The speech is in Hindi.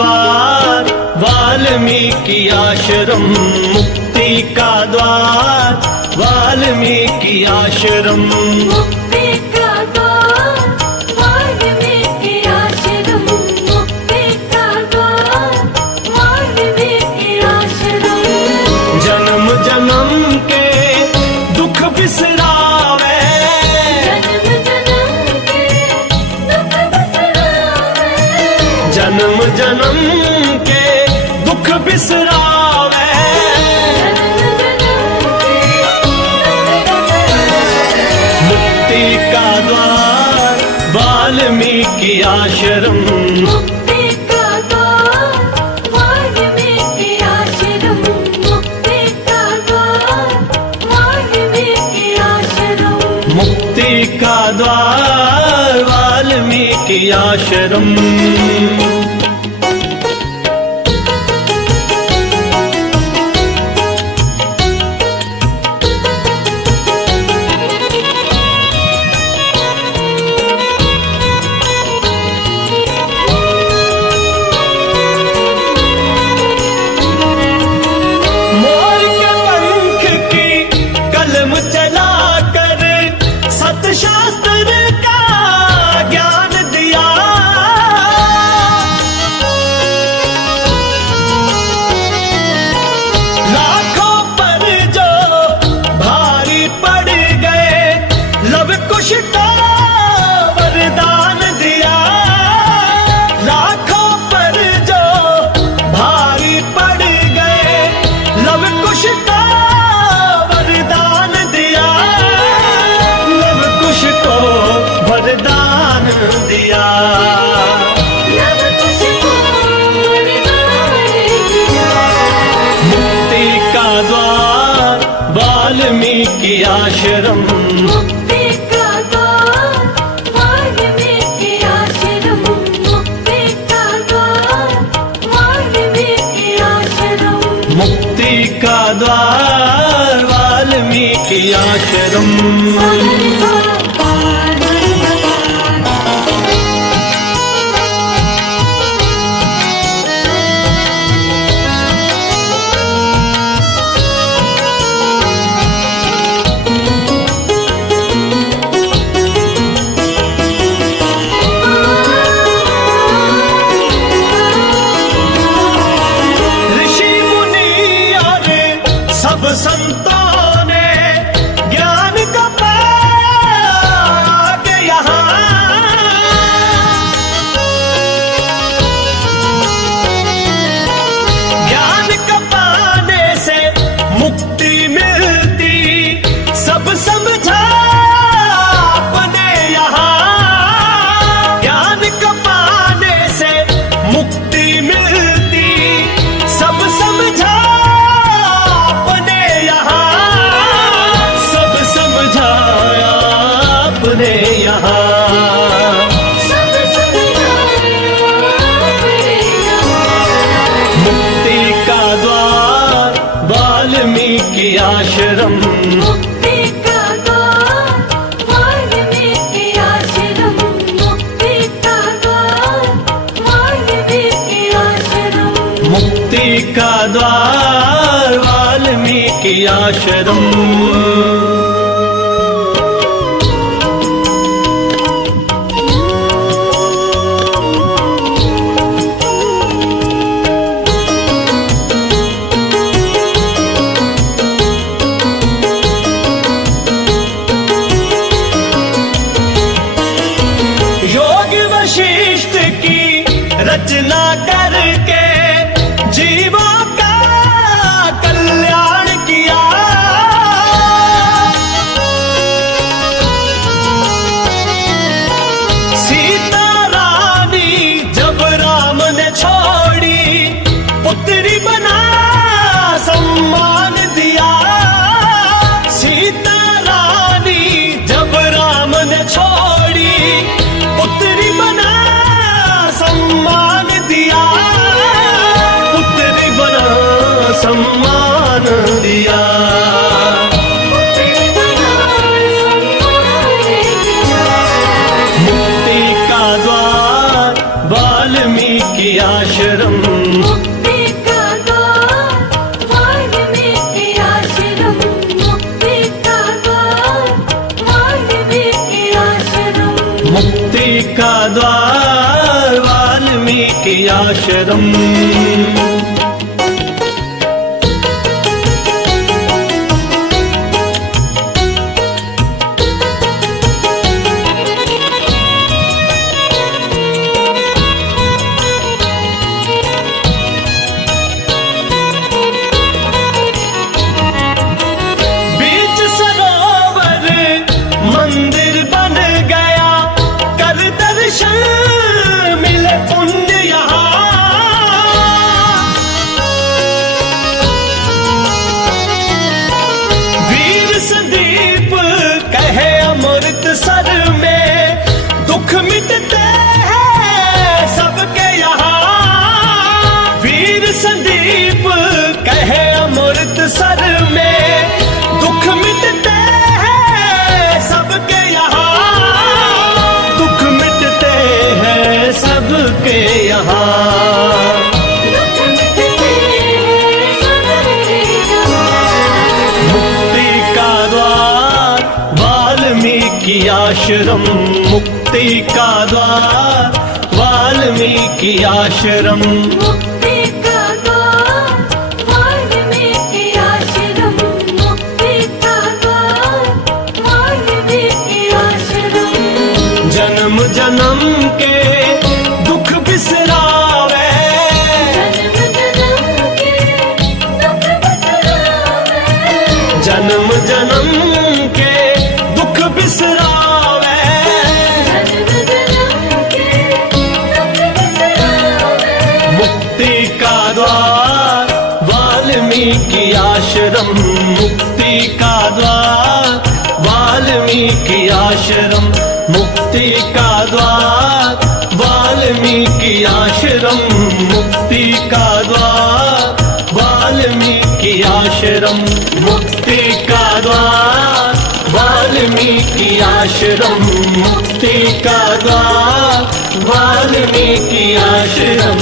द्वार वाल्मीकि आश्रम, मुक्ति का द्वार वाल्मीकि आश्रम, मुक्ति का द्वार वाल्मीकि आश्रम, मुक्ति का द्वार वाल्मीकि आश्रम। जन्म जन्म के दुख बिसरावे, जन्म जन्म के दुख जन्म जन्म के दुख बिसरावे, बिसरावे। मुक्ति का द्वार वाल्मीकि आश्रम, मुक्ति का द्वार वाल्मीकि आश्रम, मुक्ति का द्वार वाल्मीकि आश्रम। मुक्ति का द्वार वाल्मीकि आश्रम। मोर के पंख की कलम चलाकर सतशास्त्र का ज्ञान दिया। लाखों पर जो भारी पड़ गए लव कुश का वरदान दिया। लाखों पर जो भारी पड़ गए लव कुश का वरदान दिया। लव कुश को वरदान दिया। लव कुश को वरदान दिया। मुक्ति का द्वार वाल्मीकि आश्रम, मुक्ति का द्वार वाल्मीकि आश्रम, मुक्ति का द्वार वाल्मीकि आश्रम। मुक्ति का द्वार वाल्मीकि आश्रम। ऋषि मुनि और सब संतों ने ज्ञान का पाग यहाँ। ज्ञान का पाने से मुक्ति मिलती सब समझा अपने यहाँ। ज्ञान का पाने से मुक्ति मिलती सब समझा अपने यहाँ। सब समझाया अपने यहाँ। सब समझाया अपने यहाँ। मुक्ति का द्वार वाल्मीकि आश्रम, मुक्ति का द्वार वाल्मीकि आश्रम, मुक्ति का द्वार वाल्मीकि आश्रम। मुक्ति का द्वार वाल्मीकि आश्रम। योग वशिष्ठ की रचना करके जीवों का कल्याण किया। सीता रानी जब राम ने छोड़ी पुत्री बना सम्मान दिया। सीता रानी जब राम ने छोड़ी पुत्री बना सम्मान दिया। पुत्री बना सम्मान दिया। पुत्री बना सम्मान दिया। मुक्ति का द्वार वाल्मीकि आश्रम मुक्ति का द्वार वाल्मीकि आश्रम मुक्ति का द्वार वाल्मीकि आश्रम मुक्ति का द्वार वाल्मीकि आश्रम बीच सरोवर मंदिर बन गया कर दर्शन मिले पुण्य यहाँ वीर संदीप कहे अमृतसर में दुख मिटते हैं सबके यहाँ वीर संदीप कहे अमृतसर में दुख मिटते हैं सबके यहाँ दुख मिटते हैं सबके यहाँ दुख मिटते हैं सबके यहाँ मुक्ति का द्वार वाल्मीकि आश्रम मुक्ति का द्वार वाल्मीकि आश्रम मुक्ति का द्वार वाल्मीकि आश्रम मुक्ति का द्वार वाल्मीकि आश्रम जन्म जन्म के दुख बिसरावे जन्म जन्म के दुख बिसरावे जन्म जन्म के दुख बिसरावे मुक्ति का द्वार वाल्मीकि आश्रम मुक्ति का द्वार वाल्मीकि आश्रम मुक्ति का द्वार वाल्मीकि आश्रम मुक्ति का द्वार वाल्मीकि आश्रम मुक्ति का द्वार वाल्मीकि आश्रम मुक्ति का द्वार वाल्मीकि आश्रम